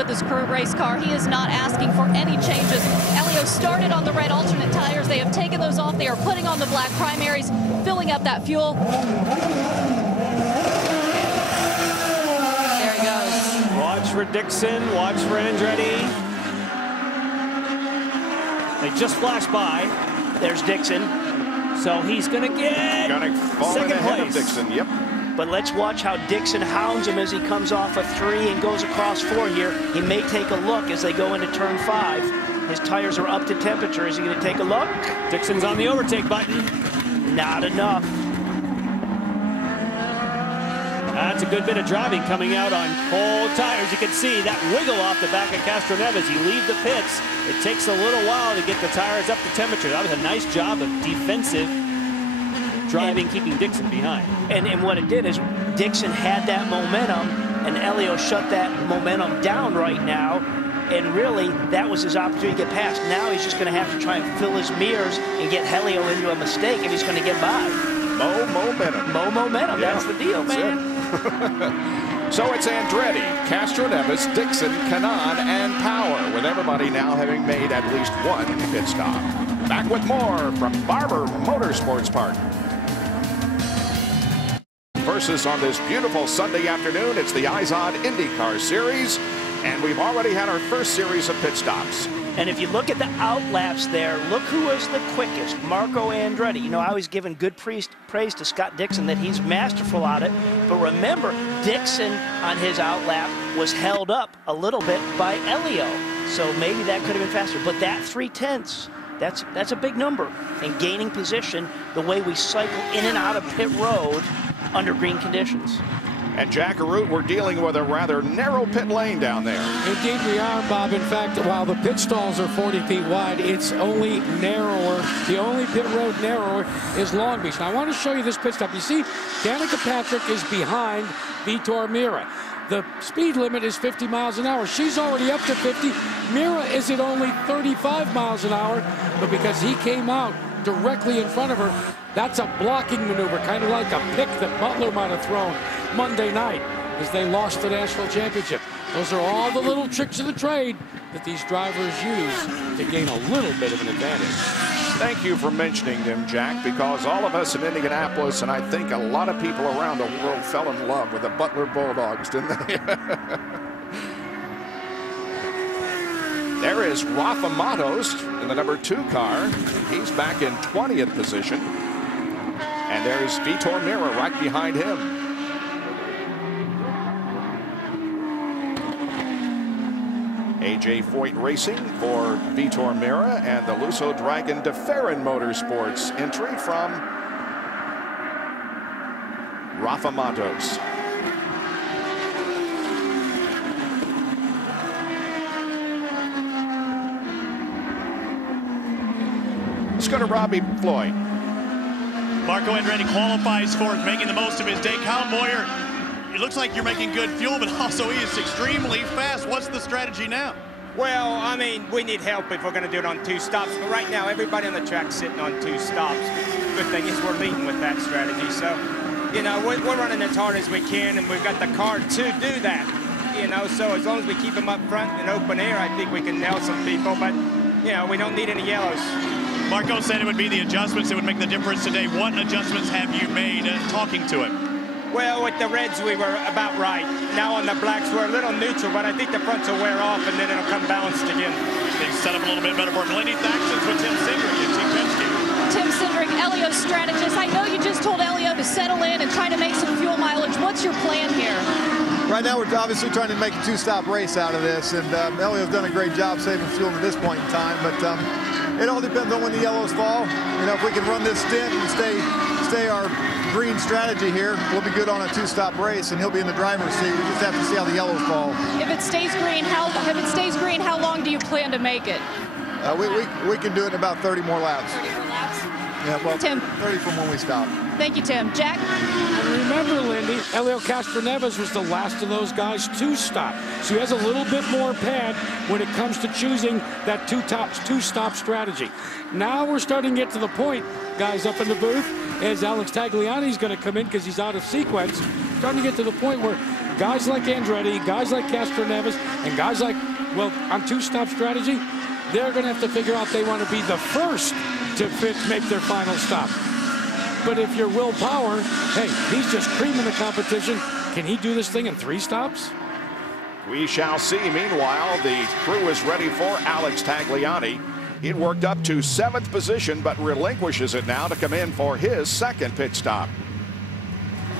with his crew race car. He is not asking for any changes. Helio started on the red alternate tires. They have taken those off. They are putting on the black primaries, filling up that fuel. There he goes. Watch for Dixon. Watch for Andretti. They just flashed by. There's Dixon. So he's going to get second ahead place. of Dixon. Yep. But let's watch how Dixon hounds him as he comes off of 3 and goes across 4 here. He may take a look as they go into turn 5. His tires are up to temperature. Is he going to take a look? Dixon's on the overtake button. Not enough. That's a good bit of driving coming out on cold tires. You can see that wiggle off the back of Castroneves. You leave the pits. It takes a little while to get the tires up to temperature. That was a nice job of defensive driving, keeping Dixon behind. And what it did is Dixon had that momentum, and Helio shut that momentum down right now. And really, that was his opportunity to get past. Now he's just going to have to try and fill his mirrors and get Helio into a mistake if he's going to get by. Mo momentum. Mo momentum. Yeah. That's the deal, man. So it's Andretti, Castroneves, Dixon, Kanaan, and Power, with everybody now having made at least one pit stop. Back with more from Barber Motorsports Park. Versus on this beautiful Sunday afternoon, it's the IZOD IndyCar Series, and we've already had our first series of pit stops. And if you look at the outlaps there, look who was the quickest, Marco Andretti. You know, I was giving good praise to Scott Dixon that he's masterful at it. But remember, Dixon on his outlap was held up a little bit by Helio. So maybe that could have been faster. But that 3/10, that's a big number. And gaining position, the way we cycle in and out of pit road under green conditions. And Jack Arute, we're dealing with a rather narrow pit lane down there. Indeed we are, Bob. In fact, while the pit stalls are 40 feet wide, it's only narrower. The only pit road narrower is Long Beach. Now, I want to show you this pit stop. You see, Danica Patrick is behind Vitor Meira. The speed limit is 50 miles an hour. She's already up to 50. Meira is at only 35 miles an hour, but because he came out directly in front of her, that's a blocking maneuver, kind of like a pick that Butler might have thrown Monday night as they lost the national championship. Those are all the little tricks of the trade that these drivers use to gain a little bit of an advantage. Thank you for mentioning them, Jack, because all of us in Indianapolis, and I think a lot of people around the world, fell in love with the Butler Bulldogs, didn't they? There is Rafa Matos in the number 2 car. He's back in 20th position. And there's Vitor Meira right behind him. AJ Foyt Racing for Vitor Meira, and the Lusso Dragon DeFerrin Motorsports entry from Rafa Matos. Let's go to Robbie Floyd. Marco Andretti qualifies fourth, making the most of his day. Kyle Moyer, it looks like you're making good fuel, but also he is extremely fast. What's the strategy now? Well, I mean, we need help if we're going to do it on 2 stops. But right now, everybody on the track's sitting on 2 stops. Good thing is we're leading with that strategy. So, you know, we're running as hard as we can, and we've got the car to do that. You know, so as long as we keep them up front in open air, I think we can nail some people. But, you know, we don't need any yellows. Marco said it would be the adjustments that would make the difference today. What adjustments have you made talking to him? Well, with the reds, we were about right. Now on the blacks, we're a little neutral, but I think the fronts will wear off, and then it'll come balanced again. They set up a little bit better for him. Lenny Thaxton's with Tim Cindric and Team Penske. Tim Cindric, Helio's strategist. I know you just told Helio to settle in and try to make some fuel mileage. What's your plan here? Right now, we're obviously trying to make a 2-stop race out of this, and Helio's done a great job saving fuel at this point in time, but it all depends on when the yellows fall. You know, if we can run this stint and stay our green strategy here, we'll be good on a 2-stop race, and he'll be in the driver's seat. We just have to see how the yellows fall. If it stays green, how long do you plan to make it? We can do it in about 30 more laps. 30 more laps? Yeah, well, Tim. 30 from when we stop. Thank you, Tim. Jack? And remember, Lindy, Helio Castroneves was the last of those guys to stop. So he has a little bit more pad when it comes to choosing that 2-stop strategy. Now we're starting to get to the point, guys up in the booth, as Alex Tagliani's going to come in because he's out of sequence. Starting to get to the point where guys like Andretti, guys like Castroneves, and guys like, well, on two-stop strategy, they're going to have to figure out they want to be the first to make their final stop. But if you're Will Power, hey, he's just creaming the competition. Can he do this thing in 3 stops? We shall see. Meanwhile, the crew is ready for Alex Tagliani. He worked up to 7th position, but relinquishes it now to come in for his 2nd pit stop.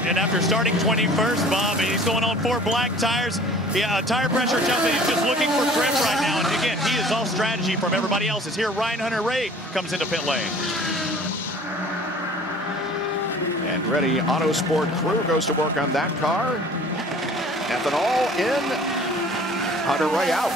And after starting 21st, Bob, he's going on 4 black tires. Yeah, tire pressure tells me he's just looking for grip right now. And again, he is all strategy from everybody else. Is here Ryan Hunter-Reay comes into pit lane. And ready, Autosport crew goes to work on that car. Ethanol in, Hunter-Reay out.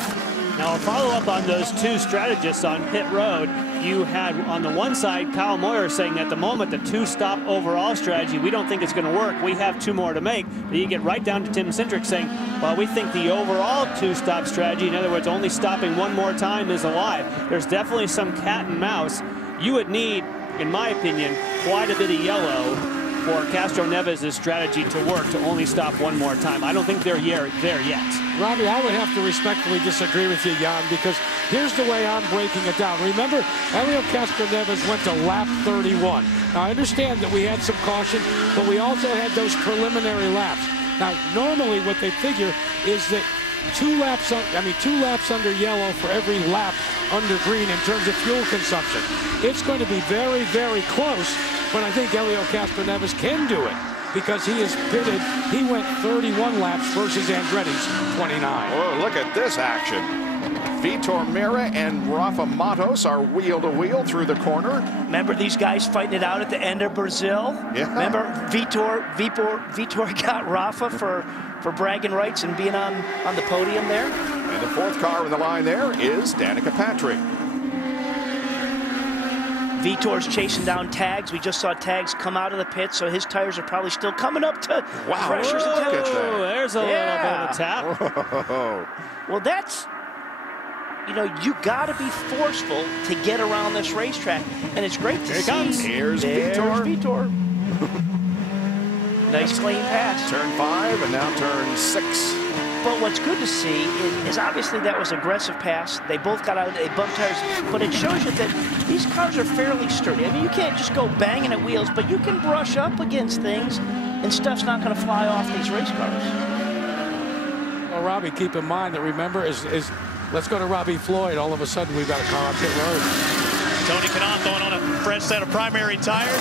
Now, a follow-up on those 2 strategists on pit road. You had on the one side Kyle Moyer saying at the moment the 2-stop overall strategy, we don't think it's going to work. We have 2 more to make. Then you get right down to Tim Cindric saying, well, we think the overall 2-stop strategy, in other words, only stopping 1 more time, is alive. There's definitely some cat and mouse. You would need, in my opinion, quite a bit of yellow for Castroneves' strategy to work to only stop 1 more time. I don't think they're there yet. Robbie, I would have to respectfully disagree with you, Jan, because here's the way I'm breaking it down. Remember, Helio Castroneves went to lap 31. Now, I understand that we had some caution, but we also had those preliminary laps. Now, normally what they figure is that 2 laps under yellow for every lap under green in terms of fuel consumption. It's going to be very, very close, but I think Helio Castroneves can do it because he is pitted. He went 31 laps versus Andretti's 29. Oh, look at this action. Vitor Meira and Rafa Matos are wheel to wheel through the corner. Remember these guys fighting it out at the end of Brazil? Yeah. Remember Vitor got Rafa for bragging rights and being on the podium there? And the 4th car in the line there is Danica Patrick. Vitor's chasing down Tags. We just saw Tags come out of the pit, so his tires are probably still coming up to pressures and temperatures. Oh, there's a little bit of a tap. Whoa. Well, that's, you know, you got to be forceful to get around this racetrack, and it's great to see. Here he comes. Here's There's Vitor. Vitor. Nice clean pass. Turn 5 and now turn 6. But what's good to see is obviously that was aggressive pass. They both got out, they bumped tires, but it shows you that these cars are fairly sturdy. I mean, you can't just go banging at wheels, but you can brush up against things, and stuff's not going to fly off these race cars. Well, Robbie, keep in mind that, remember, let's go to Robbie Floyd. All of a sudden, we've got a car on pit road. Tony Kanaan throwing on a fresh set of primary tires.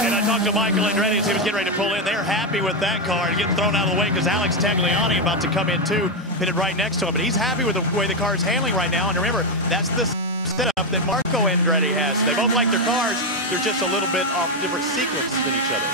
And I talked to Michael Andretti as he was getting ready to pull in. They're happy with that car and getting thrown out of the way because Alex Tagliani about to come in too, pitted right next to him. But he's happy with the way the car is handling right now. And remember, that's the setup that Marco Andretti has. They both like their cars. They're just a little bit off different sequences than each other.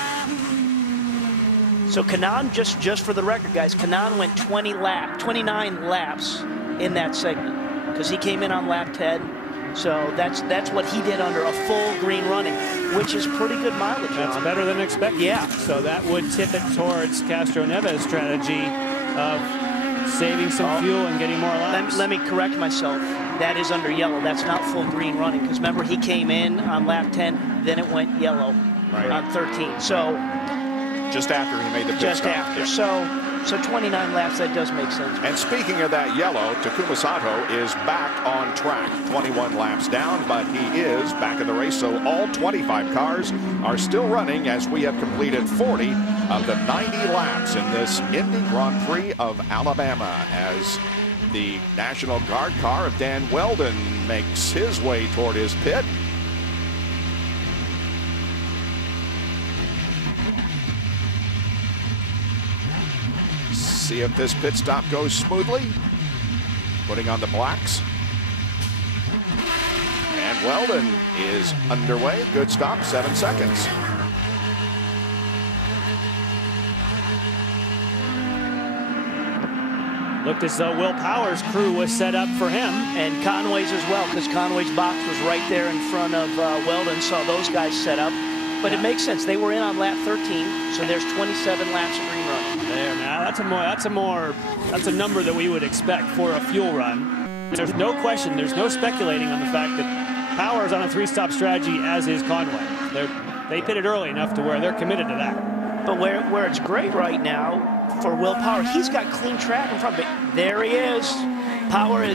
So Kanaan, just for the record, guys, Kanaan went 29 laps in that segment because he came in on lap 10. So that's what he did under a full green running, which is pretty good mileage. That's better than expected. Yeah. So that would tip it towards Castroneves' strategy of saving some fuel and getting more laps. Let me correct myself. That is under yellow. That's not full green running because remember he came in on lap 10, then it went yellow on 13. So just after he made the pit just stop. after. Yeah. So 29 laps, that does make sense. And speaking of that yellow, Takuma Sato is back on track. 21 laps down, but he is back in the race. So all 25 cars are still running as we have completed 40 of the 90 laps in this Indy Grand Prix of Alabama as the National Guard car of Dan Weldon makes his way toward his pit. See if this pit stop goes smoothly. Putting on the blacks. And Weldon is underway. Good stop, 7 seconds. Looked as though Will Power's crew was set up for him. And Conway's as well, because Conway's box was right there in front of Weldon, saw those guys set up. But it makes sense. They were in on lap 13, so there's 27 laps of green running. There, man. That's a number that we would expect for a fuel run. There's no question, there's no speculating on the fact that Power is on a 3-stop strategy, as is Conway. They pitted early enough to where they're committed to that. But where it's great right now for Will Power, he's got clean track in front of it. There he is. Power is